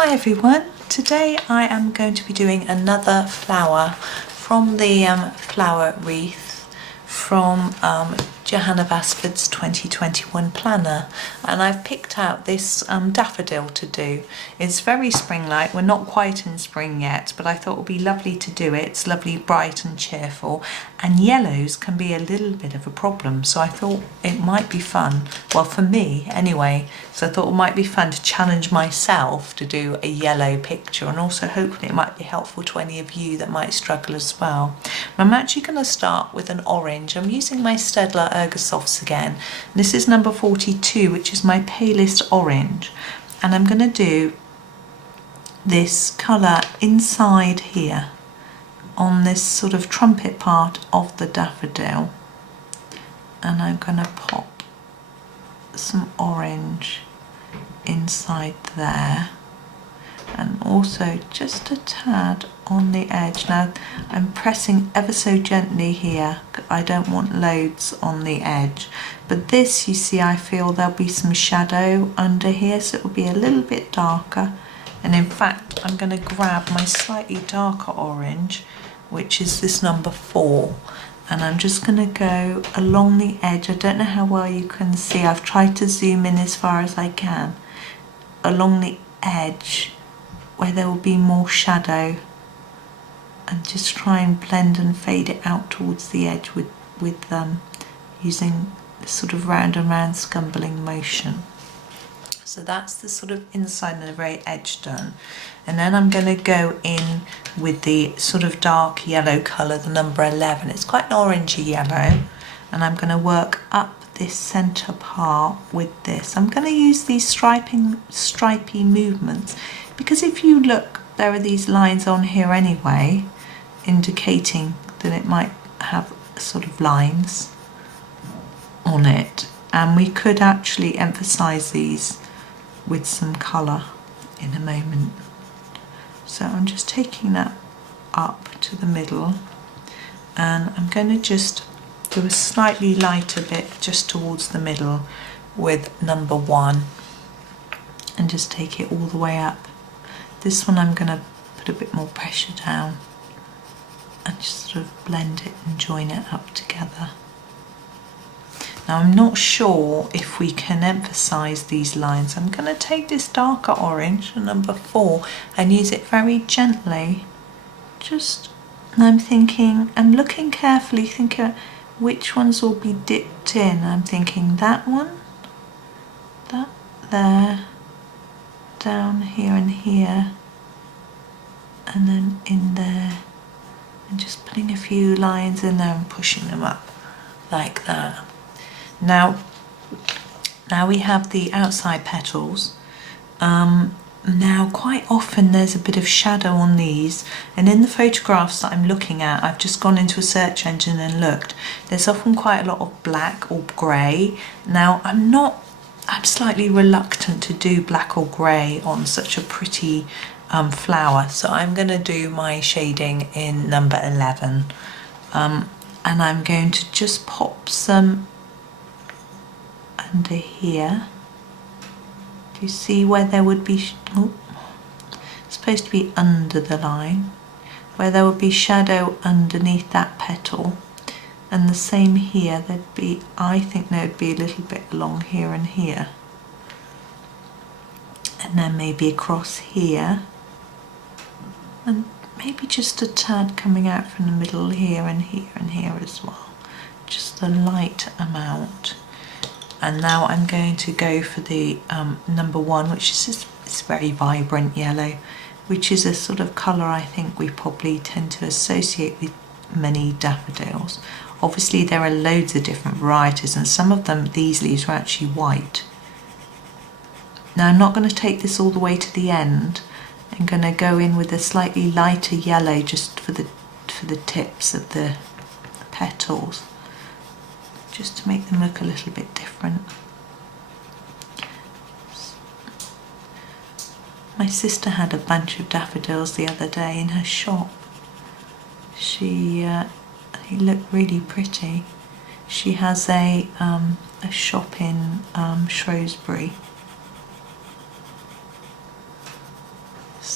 Hi everyone, today I am going to be doing another flower from the flower wreath from Johanna Basford's 2021 planner, and I've picked out this daffodil to do. It's very spring-like. We're not quite in spring yet, but I thought it would be lovely to do it. It's lovely, bright and cheerful, and yellows can be a little bit of a problem, so I thought it might be fun, well for me anyway, so I thought it might be fun to challenge myself to do a yellow picture, and also hopefully it might be helpful to any of you that might struggle as well. I'm actually going to start with an orange. I'm using my Staedtler Ergosofts again. This is number 42, which is my palest orange, and I'm going to do this colour inside here on this sort of trumpet part of the daffodil, and I'm going to pop some orange inside there, and also just a tad on the edge. Now I'm pressing ever so gently here, I don't want loads on the edge, but this, you see, I feel there'll be some shadow under here, so it will be a little bit darker. And in fact I'm going to grab my slightly darker orange, which is this number 4, and I'm just going to go along the edge. I don't know how well you can see, I've tried to zoom in as far as I can, along the edge where there will be more shadow, and just try and blend and fade it out towards the edge with using this sort of round and round scumbling motion. So that's the sort of inside and the very edge done. And then I'm going to go in with the sort of dark yellow colour, the number 11. It's quite an orangey yellow, and I'm going to work up this centre part with this. I'm going to use these stripy movements, because if you look, there are these lines on here anyway, indicating that it might have sort of lines on it, and we could actually emphasise these with some colour in a moment. So I'm just taking that up to the middle, and I'm going to just do a slightly lighter bit just towards the middle with number 1, and just take it all the way up. This one I'm going to put a bit more pressure down and just sort of blend it and join it up together. Now I'm not sure if we can emphasise these lines. I'm going to take this darker orange, number 4, and use it very gently. And I'm thinking, I'm looking carefully, thinking which ones will be dipped in. I'm thinking that one, that there, down here and here, and then in there, and just putting a few lines in there and pushing them up like that. Now we have the outside petals. Now quite often there's a bit of shadow on these, and in the photographs that I'm looking at, I've just gone into a search engine and looked, there's often quite a lot of black or grey. Now I'm slightly reluctant to do black or grey on such a pretty flower, so I'm going to do my shading in number 11, and I'm going to just pop some under here. Do you see where there would be, it's supposed to be under the line, where there would be shadow underneath that petal, and the same here, there'd be, I think there would be a little bit along here and here, and then maybe across here, and maybe just a tad coming out from the middle here and here and here as well, just a light amount. And now I'm going to go for the number 1, which is this very vibrant yellow, which is a sort of colour I think we probably tend to associate with many daffodils. Obviously there are loads of different varieties, and some of them, these leaves are actually white. Now I'm not going to take this all the way to the end. I'm going to go in with a slightly lighter yellow just for the tips of the petals, just to make them look a little bit different. My sister had a bunch of daffodils the other day in her shop. He looked really pretty. She has a shop in Shrewsbury,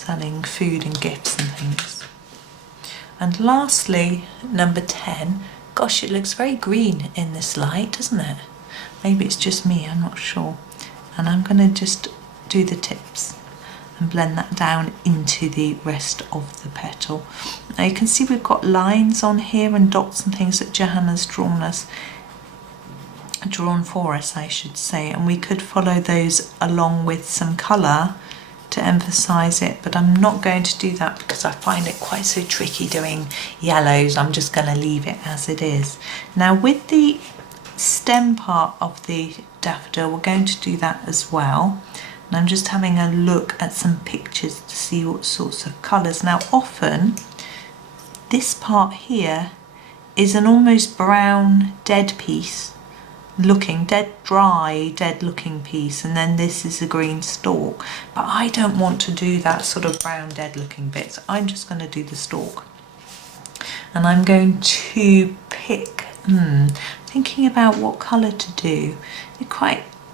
selling food and gifts and things. And lastly, number 10. Gosh, it looks very green in this light, doesn't it? Maybe it's just me, I'm not sure. And I'm going to just do the tips and blend that down into the rest of the petal. Now you can see we've got lines on here and dots and things that Johanna's drawn for us, I should say, and we could follow those along with some colour to emphasise it, but I'm not going to do that because I find it quite so tricky doing yellows. I'm just going to leave it as it is. Now with the stem part of the daffodil, we're going to do that as well, and I'm just having a look at some pictures to see what sorts of colours. Now often this part here is an almost brown dead piece looking, dead looking piece, and then this is a green stalk, but I don't want to do that sort of brown dead looking bit, so I'm just going to do the stalk. And I'm going to pick, thinking about what colour to do.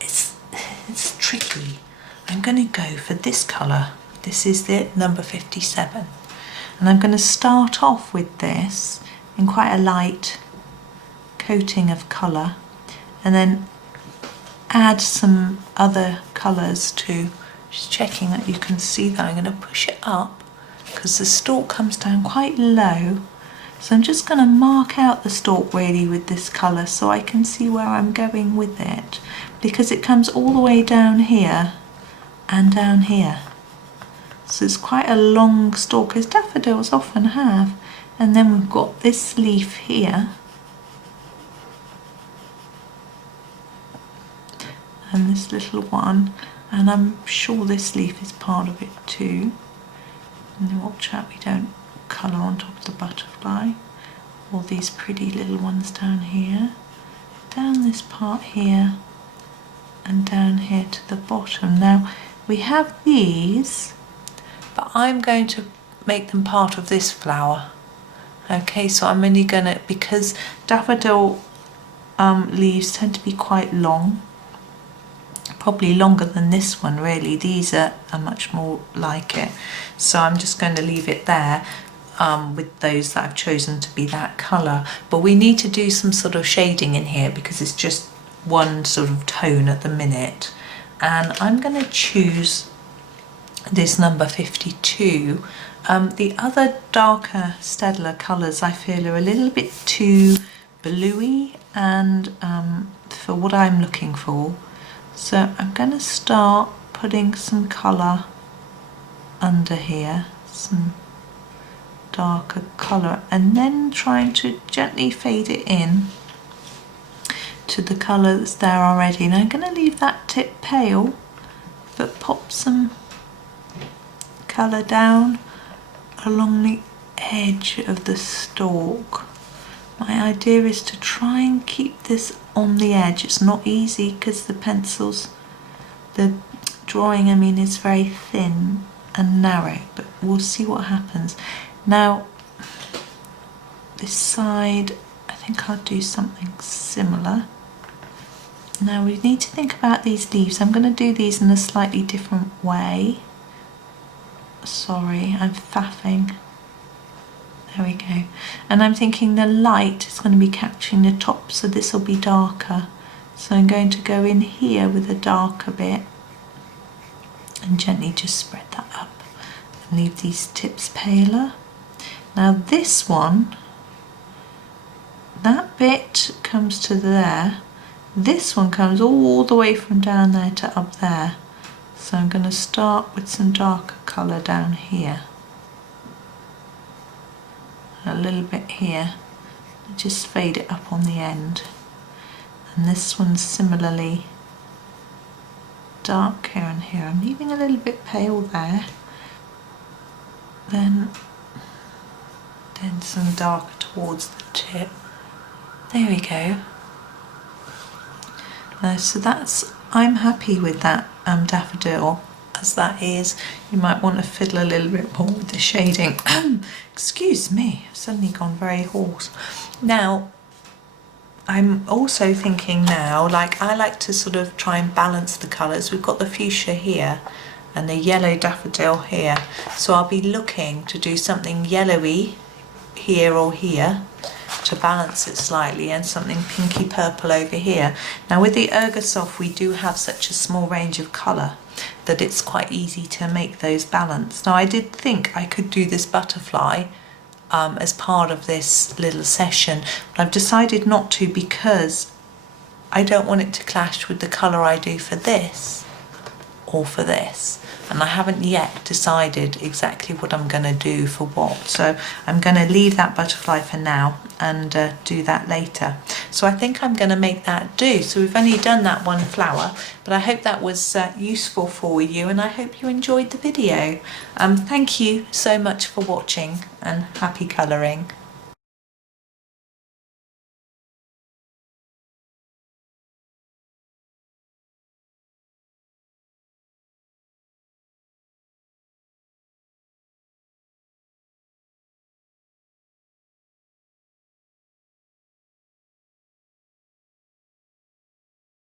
It's tricky. I'm going to go for this colour. This is the number 57, and I'm going to start off with this in quite a light coating of colour, and then add some other colours too. Just checking that you can see that. I'm going to push it up because the stalk comes down quite low, so I'm just going to mark out the stalk really with this colour so I can see where I'm going with it, because it comes all the way down here and down here, so it's quite a long stalk, as daffodils often have. And then we've got this leaf here, and this little one, and I'm sure this leaf is part of it too. And then watch out we don't colour on top of the butterfly. All these pretty little ones down here, down this part here, and down here to the bottom. Now we have these, but I'm going to make them part of this flower. Okay, so I'm only gonna, because daffodil leaves tend to be quite long, probably longer than this one really. These are much more like it, so I'm just going to leave it there with those that I've chosen to be that colour. But we need to do some sort of shading in here because it's just one sort of tone at the minute, and I'm going to choose this number 52. The other darker Staedtler colours I feel are a little bit too bluey and for what I'm looking for. So I'm going to start putting some colour under here, some darker colour, and then trying to gently fade it in to the colour that's there already. And I'm going to leave that tip pale, but pop some colour down along the edge of the stalk. My idea is to try and keep this on the edge. It's not easy because the pencils, the drawing I mean, is very thin and narrow, but we'll see what happens. Now this side I think I'll do something similar. Now we need to think about these leaves. I'm going to do these in a slightly different way. Sorry, I'm faffing. There we go. And I'm thinking the light is going to be capturing the top, so this will be darker. So I'm going to go in here with a darker bit and gently just spread that up and leave these tips paler. Now this one, that bit comes to there. This one comes all the way from down there to up there. So I'm going to start with some darker colour down here. A little bit here, just fade it up on the end, and this one's similarly dark here and here. I'm leaving a little bit pale there, then some darker towards the tip. There we go. So that's, I'm happy with that daffodil as that is. You might want to fiddle a little bit more with the shading. Excuse me, I've suddenly gone very hoarse. Now I'm also thinking now, like I like to sort of try and balance the colours. We've got the fuchsia here and a yellow daffodil here. So I'll be looking to do something yellowy here or here to balance it slightly, and something pinky purple over here. Now with the Ergosoft we do have such a small range of colour that it's quite easy to make those balance. Now I did think I could do this butterfly as part of this little session, but I've decided not to because I don't want it to clash with the colour I do for this or for this, and I haven't yet decided exactly what I'm going to do for what, so I'm going to leave that butterfly for now and do that later. So I think I'm going to make that do. So we've only done that one flower, but I hope that was useful for you, and I hope you enjoyed the video. Thank you so much for watching, and happy colouring.